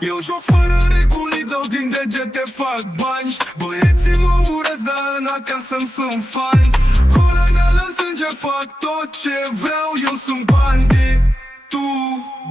Eu joc fără reguli, dau din degete, fac bani. Băieții mă urăsc, dar în acasă-mi sunt fani. Colonel în sânge, fac tot ce vreau, eu sunt bandit. Tu,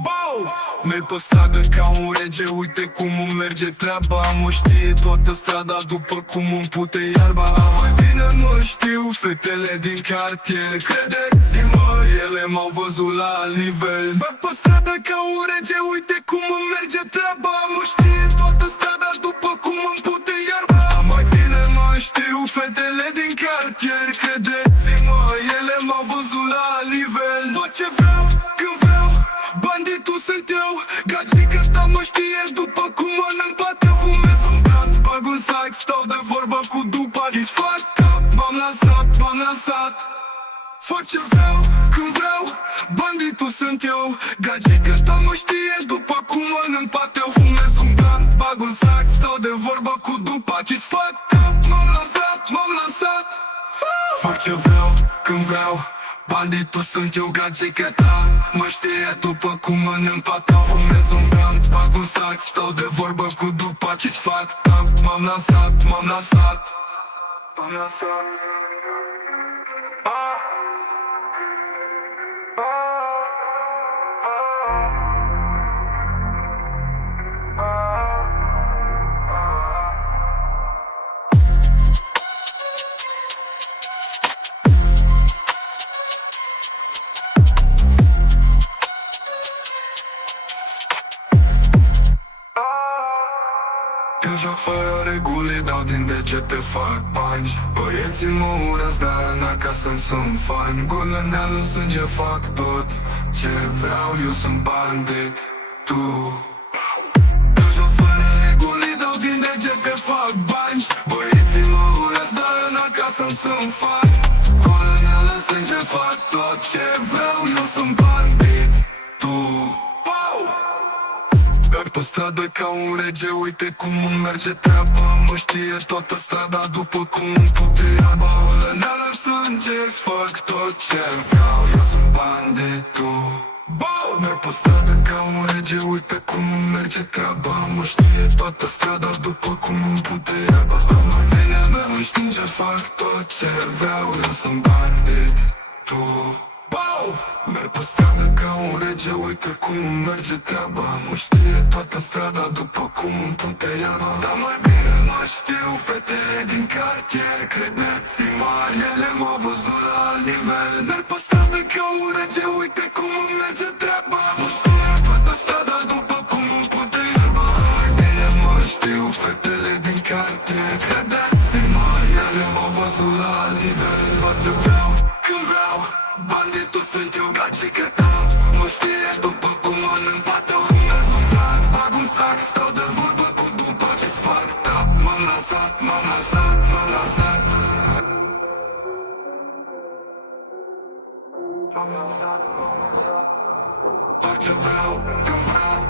bau! Merg pe stradă ca un rege, uite cum îmi merge treaba. Mă știe toată strada după cum îmi pute iarba. Mai bine mă știu fetele din cartier, credeți-mă, ele m-au văzut la alt nivel. Merg pe stradă ca un rege, uite cum îmi merge treaba. Mă știe toată strada după cum îmi pute iarba. Mai bine mă știu fetele din cartier, credeți-mă, ele m-au văzut la alt nivel. Tot ce vreau, când vreau, banditul sunt eu. Gagica ta mă știe după cum mănânc pate, fumez un blat, bag un sac, stau de vorbă cu dupa. Ești fucked up, m-am lansat. Fac ce vreau, când vreau, banditul sunt eu. Gagica ta mă știe după cum mănânc pate, fumez un blat, bag un sac, stau de vorbă cu dupa. Ești fucked up, m-am lansat. Fac ce vreau, când vreau, banditul sunt eu. Gagica ta mă știe după cum mănânc pate, fumez un blunt, bag un sac, stau de vorbă cu dupa. Ești fucked up, m-am lansat. Eu joc fără reguli, dau din degete, fac bani. Băieții mă urăsc, dar în acasă-mi sunt fani. Colonel în sânge, fac tot ce vreau, eu sunt bandit. Tu. Eu joc fără reguli, dau din degete, fac bani. Băieții mă urăsc, dar în acasă-mi sunt fani. Colonel în sânge, fac tot ce vreau, eu sunt bandit. Tu. Merg pe stradă ca un rege, uite cum îmi merge treaba. Mă știe toată strada după cum îmi pute iarba. Colonel în sânge, fac tot ce vreau, eu sunt banditul. Merg pe stradă ca un rege, uite cum îmi merge treaba. Mă știe toată strada după cum îmi pute iarba. Mai bine mă știnge, fac tot ce vreau, eu sunt banditul. Merg pe stradă ca un rege, uite cum îmi merge treaba. Mă știe toată strada după cum îmi pute iarba. Dar mai bine mă știu fetele din cartier, credeți-mă, ele m-au văzut la alt nivel. Merg pe stradă ca un rege, uite cum îmi merge treaba. Mă știe toată strada după cum îmi pute iarba. Mai bine mă știu fetele din cartier, credeți-mă, ele m-au văzut la alt nivel. Fac ce vreau, când vreau, banditul sunt eu. Gagica ta mă știe după cum mănânc pate, fumez un blat, bag un sac, stau de vorbă cu dupa. Ești fucked up, m-am lansat. Fac ce vreau, când vreau,